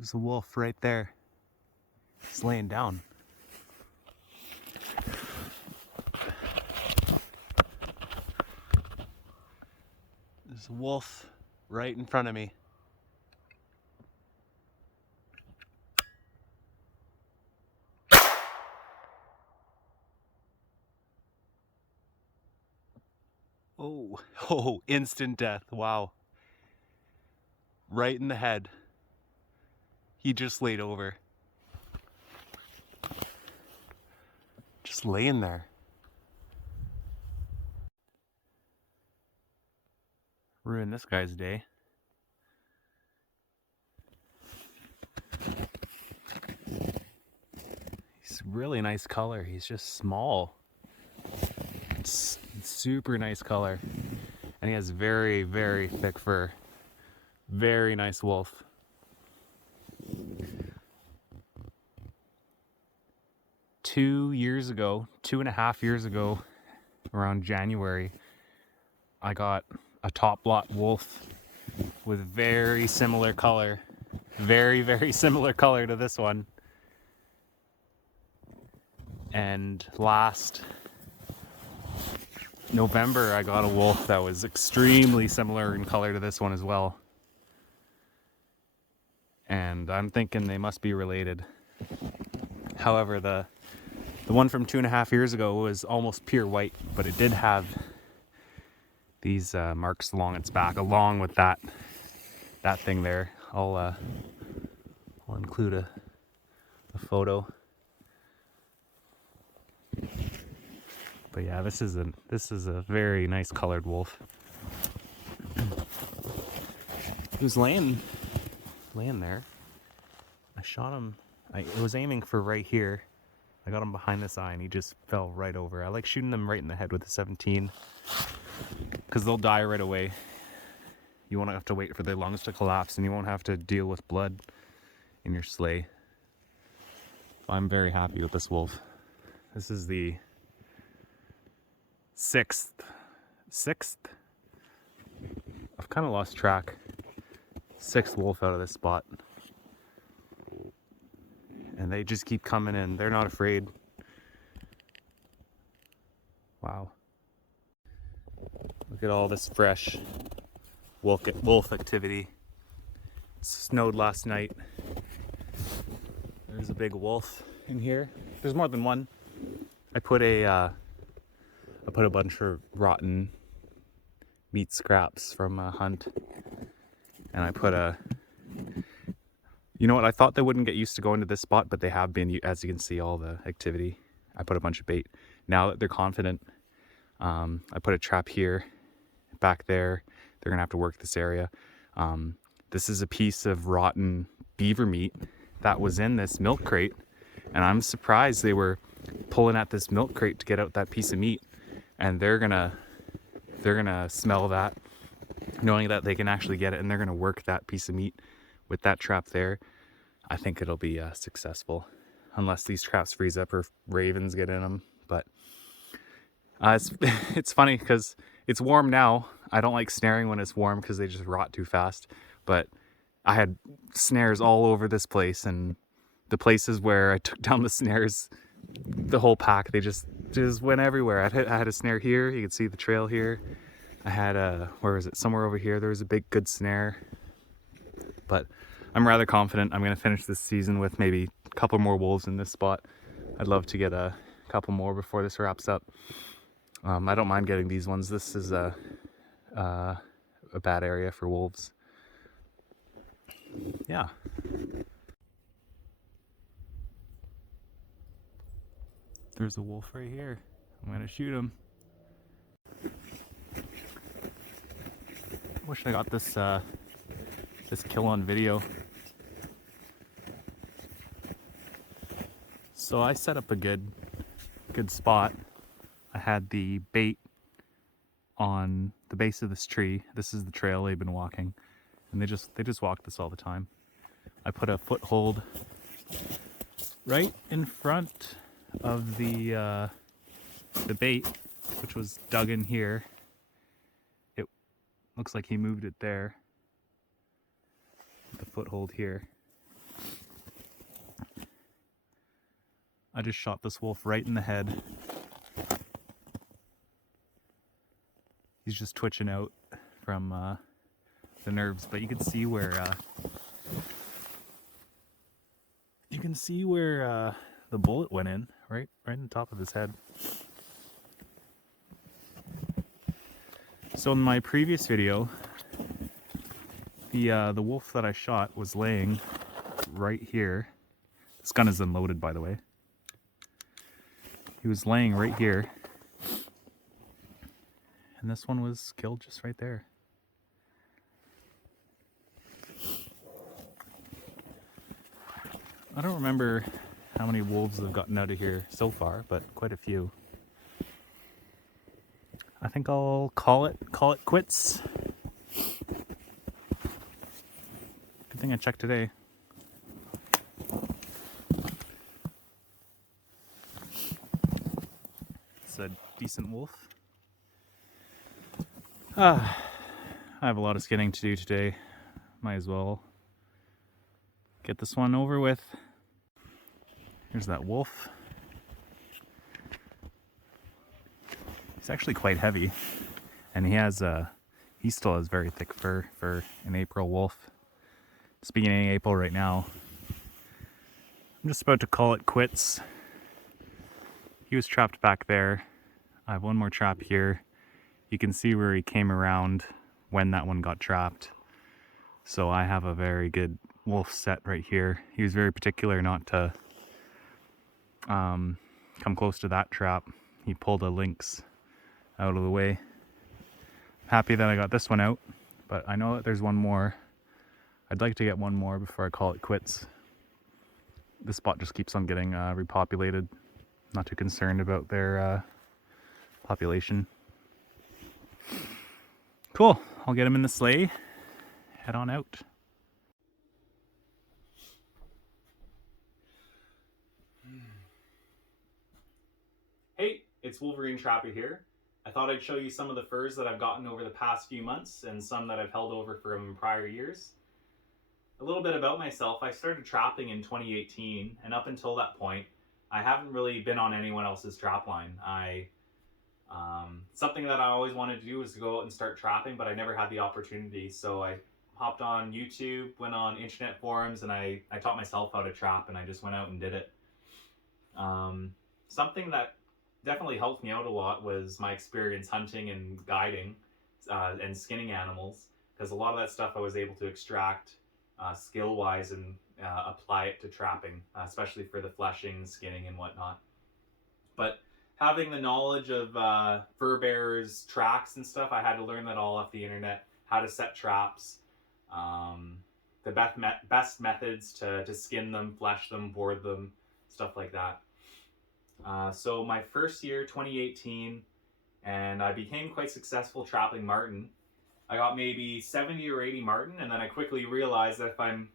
There's a wolf right there. He's laying down. There's a wolf right in front of me. Oh, instant death. Wow. Right in the head. He just laid over. Just laying there. Ruined this guy's day. He's really nice color. He's just small. It's super nice color. And he has very, very thick fur. Very nice wolf. Two and a half years ago, around January, I got a top lot wolf with very similar color. Very, very similar color to this one. And last November, I got a wolf that was extremely similar in color to this one as well. And I'm thinking they must be related. However, the one from 2.5 years ago was almost pure white, but it did have these marks along its back, along with that thing there. I'll include a photo. But yeah, this is a very nice colored wolf. He was laying there. I shot him. I was aiming for right here. I got him behind this eye and he just fell right over. I like shooting them right in the head with a 17 because they'll die right away. You won't have to wait for their lungs to collapse and you won't have to deal with blood in your sleigh. So I'm very happy with this wolf. This is the sixth. I've kind of lost track. Sixth wolf out of this spot. And they just keep coming in. They're not afraid. Wow. Look at all this fresh wolf activity. It snowed last night. There's a big wolf in here. There's more than one. I put a bunch of rotten meat scraps from a hunt. And I put you know what, I thought they wouldn't get used to going to this spot, but they have been, as you can see, all the activity. I put a bunch of bait. Now that they're confident, I put a trap here, back there. They're gonna have to work this area. This is a piece of rotten beaver meat that was in this milk crate, and I'm surprised they were pulling at this milk crate to get out that piece of meat, and they're gonna smell that, knowing that they can actually get it, and they're gonna work that piece of meat with that trap there. I think it'll be successful, unless these traps freeze up or ravens get in them. But it's funny because it's warm now. I don't like snaring when it's warm because they just rot too fast. But I had snares all over this place, and the places where I took down the snares, the whole pack, they just went everywhere. I had a snare here. You can see the trail here. I had where is it? Somewhere over here. There was a big good snare. But I'm rather confident I'm going to finish this season with maybe a couple more wolves in this spot. I'd love to get a couple more before this wraps up. I don't mind getting these ones. This is a bad area for wolves. Yeah. There's a wolf right here. I'm going to shoot him. Wish I got this kill on video. So I set up a good spot. I had the bait on the base of this tree. This is the trail they've been walking, and they just walk this all the time. I put a foothold right in front of the bait, which was dug in here. It looks like he moved it there. The foothold here. I just shot this wolf right in the head. He's just twitching out from the nerves, but you can see where the bullet went in, right in the top of his head. So in my previous video, the wolf that I shot was laying right here. This gun is unloaded, by the way. He was laying right here, and this one was killed just right there. I don't remember how many wolves have gotten out of here so far, but quite a few. I think I'll call it quits. Good thing I checked today. It's a decent wolf. I have a lot of skinning to do today. Might as well get this one over with. Here's that wolf. He's actually quite heavy, and he still has very thick fur for an April wolf. It's beginning of April right now. I'm just about to call it quits. He was trapped back there. I have one more trap here. You can see where he came around when that one got trapped. So I have a very good wolf set right here. He was very particular not to come close to that trap. He pulled a lynx out of the way. I'm happy that I got this one out, but I know that there's one more. I'd like to get one more before I call it quits. This spot just keeps on getting repopulated. Not too concerned about their population. Cool, I'll get him in the sleigh, head on out. Hey, it's Wolverine Trapper here. I thought I'd show you some of the furs that I've gotten over the past few months and some that I've held over from prior years. A little bit about myself. I started trapping in 2018, and up until that point, I haven't really been on anyone else's trap line. Something that I always wanted to do was to go out and start trapping, but I never had the opportunity. So I hopped on YouTube, went on internet forums, and I taught myself how to trap, and I just went out and did it. Something that definitely helped me out a lot was my experience hunting and guiding and skinning animals, because a lot of that stuff I was able to extract skill-wise and apply it to trapping, especially for the fleshing, skinning, and whatnot. But having the knowledge of fur bearers' tracks and stuff, I had to learn that all off the internet, how to set traps, the best methods to skin them, flesh them, board them, stuff like that. So my first year, 2018, and I became quite successful trapping marten. I got maybe 70 or 80 marten, and then I quickly realized that if I'm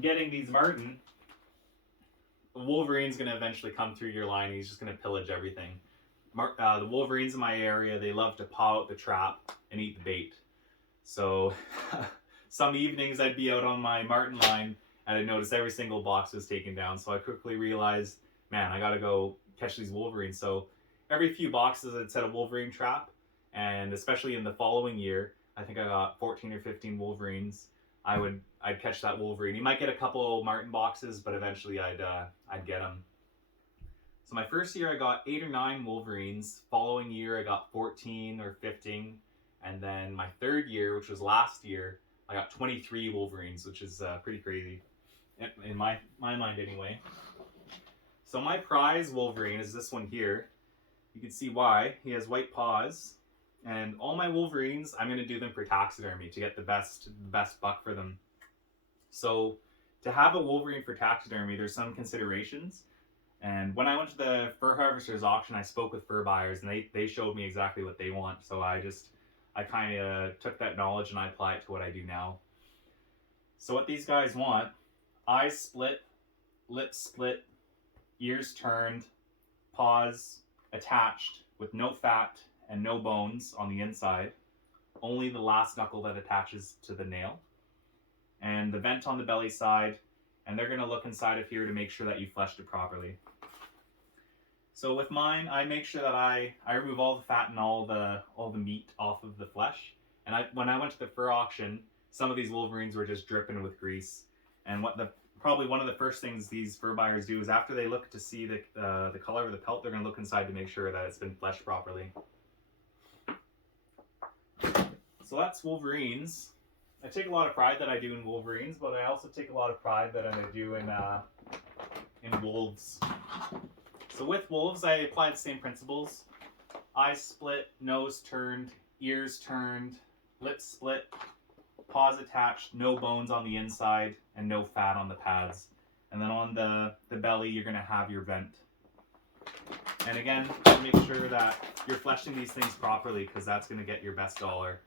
getting these marten, the Wolverine's going to eventually come through your line and he's just going to pillage everything. The Wolverines in my area, they love to paw out the trap and eat the bait. So some evenings I'd be out on my marten line and I'd notice every single box was taken down. So I quickly realized, man, I got to go catch these Wolverines. So every few boxes I'd set a Wolverine trap, and especially in the following year, I think I got 14 or 15 Wolverines. I'd catch that Wolverine. You might get a couple marten boxes, but eventually I'd get them. So my first year I got 8 or 9 Wolverines. Following year I got 14 or 15, and then my third year, which was last year, I got 23 Wolverines, which is pretty crazy in my mind anyway. So my prize Wolverine is this one here. You can see why. He has white paws. And all my Wolverines, I'm going to do them for taxidermy to get the best buck for them. So to have a Wolverine for taxidermy, there's some considerations. And when I went to the fur harvesters auction, I spoke with fur buyers, and they showed me exactly what they want. So I kind of took that knowledge and I apply it to what I do now. So what these guys want: eyes split, lips split, ears turned, paws attached with no fat and no bones on the inside, only the last knuckle that attaches to the nail, and the vent on the belly side, and they're going to look inside of here to make sure that you fleshed it properly. So with mine, I make sure that I remove all the fat and all the meat off of the flesh. And when I went to the fur auction, some of these Wolverines were just dripping with grease. And probably one of the first things these fur buyers do is after they look to see the color of the pelt, they're going to look inside to make sure that it's been fleshed properly. So that's Wolverines. I take a lot of pride that I do in Wolverines, but I also take a lot of pride that I do in wolves. So with wolves, I apply the same principles. Eyes split, nose turned, ears turned, lips split, paws attached, no bones on the inside, and no fat on the pads. And then on the belly, you're going to have your vent. And again, make sure that you're fleshing these things properly because that's going to get your best dollar.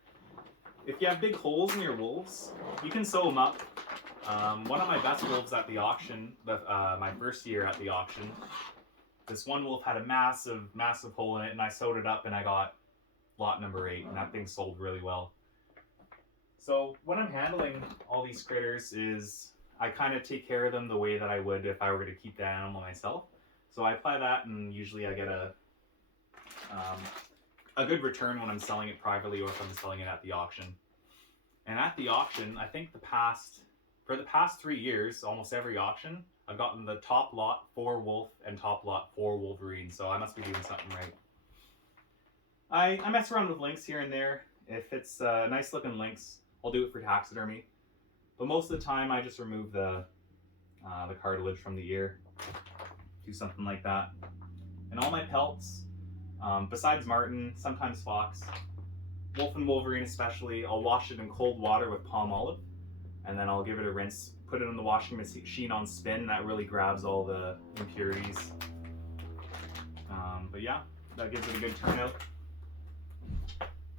If you have big holes in your wolves, you can sew them up. One of my best wolves at the auction, my first year at the auction, this one wolf had a massive hole in it, and I sewed it up and I got lot number 8, and that thing sold really well. So when I'm handling all these critters is I kind of take care of them the way that I would if I were to keep the animal myself. So I apply that, and usually I get a good return when I'm selling it privately or if I'm selling it at the auction. And at the auction, I think for the past 3 years, almost every auction, I've gotten the top lot 4 wolf and top lot 4 Wolverine, so I must be doing something right. I mess around with lynx here and there. If it's nice looking lynx, I'll do it for taxidermy. But most of the time, I just remove the cartilage from the ear. Do something like that. And all my pelts, besides marten, sometimes fox, wolf and Wolverine especially, I'll wash it in cold water with palm olive, and then I'll give it a rinse, put it in the washing machine on spin. That really grabs all the impurities. But yeah, that gives it a good turnout.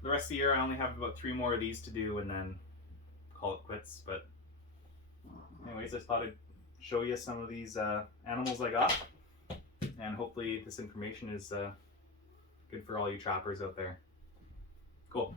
The rest of the year, I only have about 3 more of these to do and then call it quits. But anyways, I thought I'd show you some of these animals I got, and hopefully this information is good for all you trappers out there. Cool.